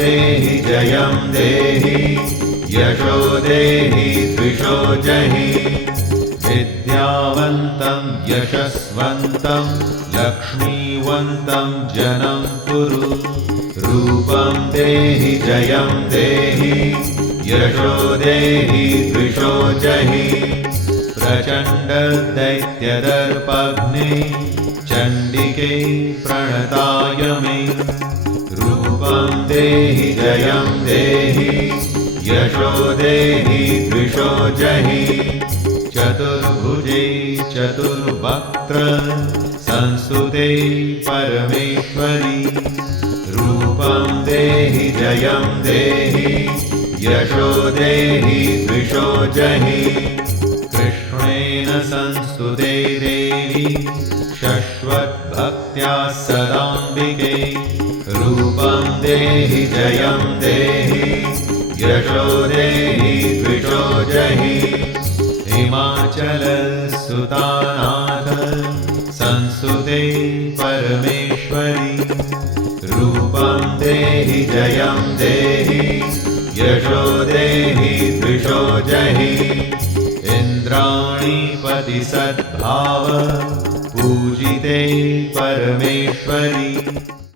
देहि जयं देहि यशो देहि द्विषो जहि विद्यावन्तं यशस्वन्तं लक्ष्मीवन्तं जनं कुरु रूपं देहि जयं देहि यशो देहि द्विषो जहि प्रचण्ड दैत्यदर्पघ्ने चण्डिके प्रणताय मे रूपं देहि जयं देहि यशो देहि द्विषो जहि चतुर्भुजे चतुर्वक्त्र संस्तुते परमेश्वरि रूपं देहि जयं देहि यशो देहि द्विषो जहि कृष्णेन संस्तुते देवी शश्वद्भक्त्या सदाम्बिके रूपं देहि जयं देहि यशो देहि द्विषो जहि हिमाचलसुतानाथ संस्तुते परमेश्वरि रूपं देहि जयं देहि यशो देहि द्विषो जहि इन्द्राणीपति सद्भाव पूजिते परमेश्वरि